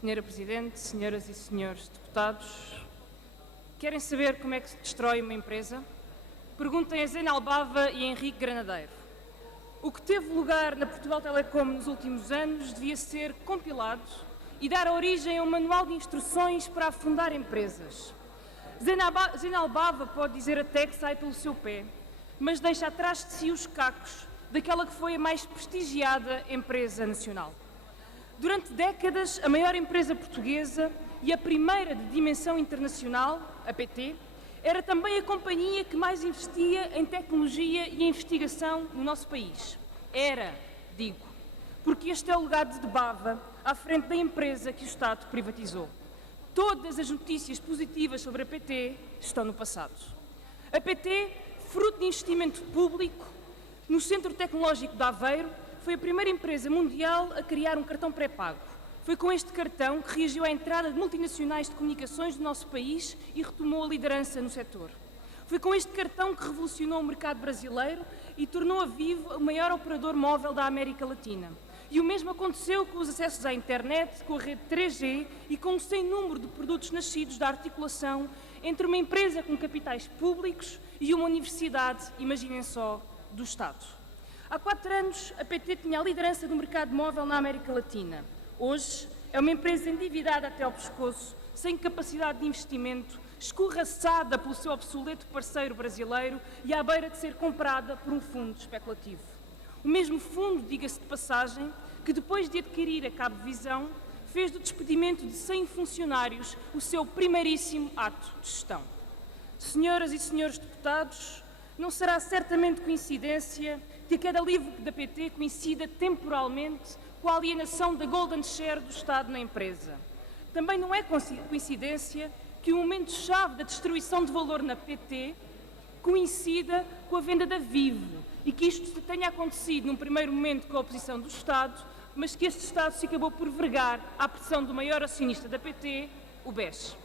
Senhora Presidente, senhoras e senhores deputados, querem saber como é que se destrói uma empresa? Perguntem a Zena Albava e a Henrique Granadeiro. O que teve lugar na Portugal Telecom nos últimos anos devia ser compilado e dar origem a um manual de instruções para afundar empresas. Zena Albava pode dizer até que sai pelo seu pé, mas deixa atrás de si os cacos daquela que foi a mais prestigiada empresa nacional. Durante décadas, a maior empresa portuguesa e a primeira de dimensão internacional, a PT, era também a companhia que mais investia em tecnologia e em investigação no nosso país. Era, digo, porque este é o legado de Bava à frente da empresa que o Estado privatizou. Todas as notícias positivas sobre a PT estão no passado. A PT, fruto de investimento público, no Centro Tecnológico de Aveiro, foi a primeira empresa mundial a criar um cartão pré-pago. Foi com este cartão que reagiu à entrada de multinacionais de comunicações do nosso país e retomou a liderança no setor. Foi com este cartão que revolucionou o mercado brasileiro e tornou a Vivo o maior operador móvel da América Latina. E o mesmo aconteceu com os acessos à internet, com a rede 3G e com um sem número de produtos nascidos da articulação entre uma empresa com capitais públicos e uma universidade, imaginem só, do Estado. Há 4 anos, a PT tinha a liderança do mercado móvel na América Latina. Hoje, é uma empresa endividada até ao pescoço, sem capacidade de investimento, escorraçada pelo seu obsoleto parceiro brasileiro e à beira de ser comprada por um fundo especulativo. O mesmo fundo, diga-se de passagem, que depois de adquirir a Cabo Visão, fez do despedimento de 100 funcionários o seu primeiríssimo ato de gestão. Senhoras e senhores deputados, não será certamente coincidência que a queda livre da PT coincida temporalmente com a alienação da Golden Share do Estado na empresa. Também não é coincidência que o momento-chave da destruição de valor na PT coincida com a venda da Vivo e que isto tenha acontecido num primeiro momento com a oposição do Estado, mas que este Estado se acabou por vergar à pressão do maior acionista da PT, o BES.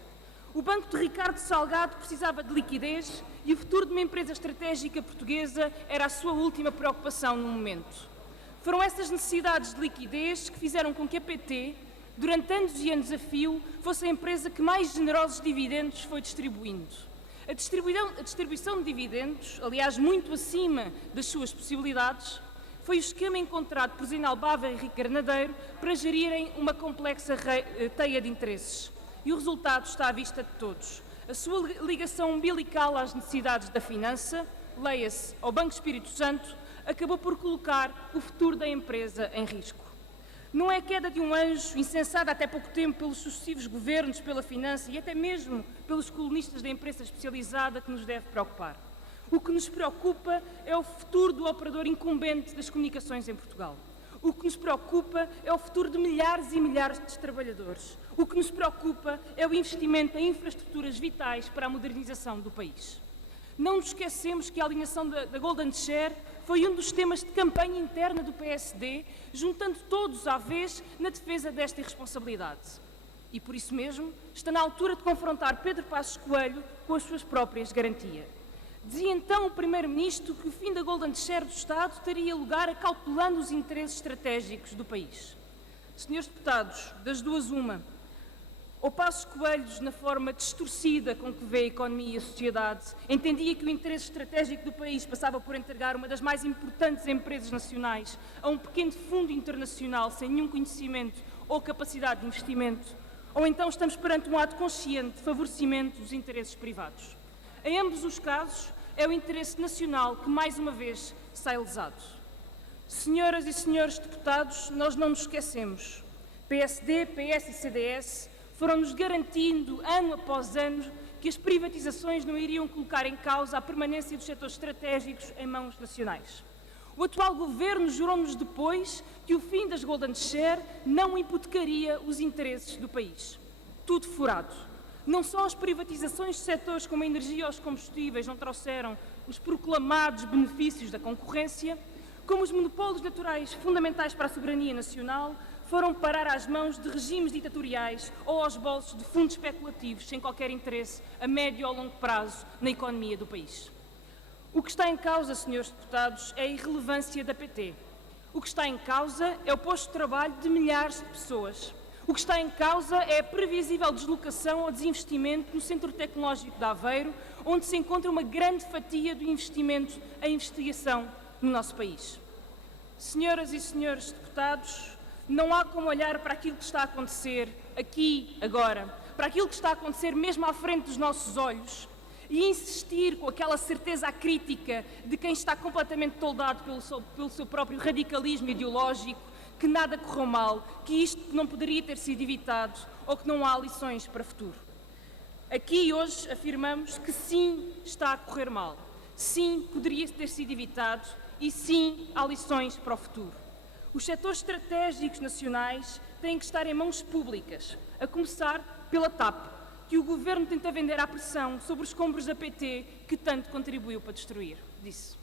O banco de Ricardo Salgado precisava de liquidez e o futuro de uma empresa estratégica portuguesa era a sua última preocupação no momento. Foram essas necessidades de liquidez que fizeram com que a PT, durante anos e anos a fio, fosse a empresa que mais generosos dividendos foi distribuindo. A distribuição de dividendos, aliás, muito acima das suas possibilidades, foi o esquema encontrado por Zena Albava e Henrique Granadeiro para gerirem uma complexa teia de interesses. E o resultado está à vista de todos. A sua ligação umbilical às necessidades da finança, leia-se ao Banco Espírito Santo, acabou por colocar o futuro da empresa em risco. Não é a queda de um anjo, insensada até pouco tempo pelos sucessivos governos, pela finança e até mesmo pelos colunistas da imprensa especializada que nos deve preocupar. O que nos preocupa é o futuro do operador incumbente das comunicações em Portugal. O que nos preocupa é o futuro de milhares e milhares de trabalhadores. O que nos preocupa é o investimento em infraestruturas vitais para a modernização do país. Não nos esquecemos que a alinhação da Golden Share foi um dos temas de campanha interna do PSD, juntando todos à vez na defesa desta irresponsabilidade. E por isso mesmo está na altura de confrontar Pedro Passos Coelho com as suas próprias garantias. Dizia então o Primeiro-Ministro que o fim da Golden Share do Estado teria lugar acautelando os interesses estratégicos do país. Senhores deputados, das duas uma, ou Passos Coelho, na forma distorcida com que vê a economia e a sociedade, entendia que o interesse estratégico do país passava por entregar uma das mais importantes empresas nacionais a um pequeno fundo internacional sem nenhum conhecimento ou capacidade de investimento, ou então estamos perante um ato consciente de favorecimento dos interesses privados. Em ambos os casos, é o interesse nacional que, mais uma vez, sai lesado. Senhoras e senhores deputados, nós não nos esquecemos. PSD, PS e CDS foram-nos garantindo, ano após ano, que as privatizações não iriam colocar em causa a permanência dos setores estratégicos em mãos nacionais. O atual governo jurou-nos depois que o fim das Golden Share não hipotecaria os interesses do país. Tudo furado. Não só as privatizações de setores como a energia ou os combustíveis não trouxeram os proclamados benefícios da concorrência, como os monopólios naturais fundamentais para a soberania nacional foram parar às mãos de regimes ditatoriais ou aos bolsos de fundos especulativos sem qualquer interesse a médio ou longo prazo na economia do país. O que está em causa, senhores deputados, é a irrelevância da PT. O que está em causa é o posto de trabalho de milhares de pessoas. O que está em causa é a previsível deslocação ou desinvestimento no Centro Tecnológico de Aveiro, onde se encontra uma grande fatia do investimento em investigação no nosso país. Senhoras e senhores deputados, não há como olhar para aquilo que está a acontecer aqui, agora, para aquilo que está a acontecer mesmo à frente dos nossos olhos e insistir com aquela certeza acrítica de quem está completamente toldado pelo seu próprio radicalismo ideológico, que nada correu mal, que isto não poderia ter sido evitado ou que não há lições para o futuro. Aqui hoje afirmamos que sim, está a correr mal, sim, poderia ter sido evitado e sim, há lições para o futuro. Os setores estratégicos nacionais têm que estar em mãos públicas, a começar pela TAP, que o Governo tenta vender à pressão sobre os escombros da PT que tanto contribuiu para destruir. Disse.